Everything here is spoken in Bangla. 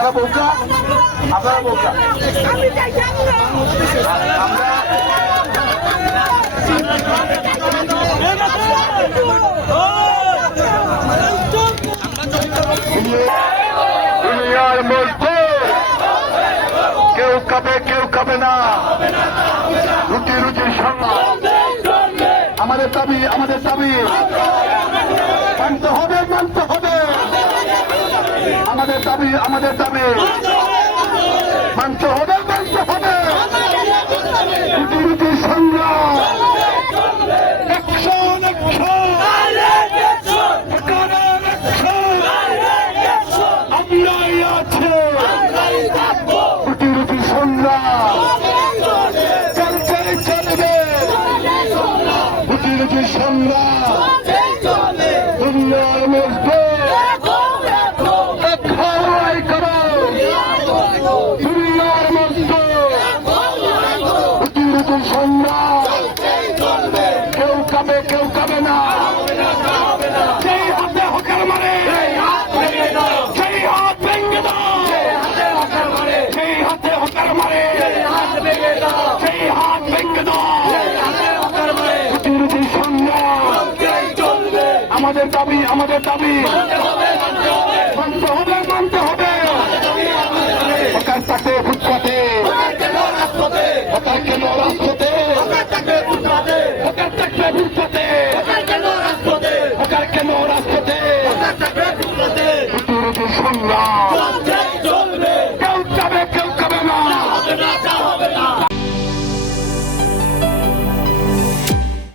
আপনারা বলছা দুনিয়ার মধ্যে কেউ খাবে না, রুটি রুটির সংগ্রাম আমাদের দাবি মানতে হবে আমাদের দাবি মানতে হবে রুটি রুটির সংগ্রাম আমরাই আছে রুটি রুটির সংগ্রাম চলবে রুটি রুটির সংগ্রাম দুনিয়ার মধ্যে দুনিয়ার মধ্যে রুটি রুটির সংগ্রাম কেউ খাবে না সেই হাতে হকার মারে সেই হাত ভেঙে দাও সেই হাতে হকার মারে সেই হাত ভেঙে দাও রুটি রুটির সংগ্রাম আমাদের দাবি মানতে হবে হকার থাকবে ফুটপাতে হকার কেন রাজপথে হকার থাকবে ফুটপাতে হকার কেন রাজপথে রুটি রুটির সংগ্রাম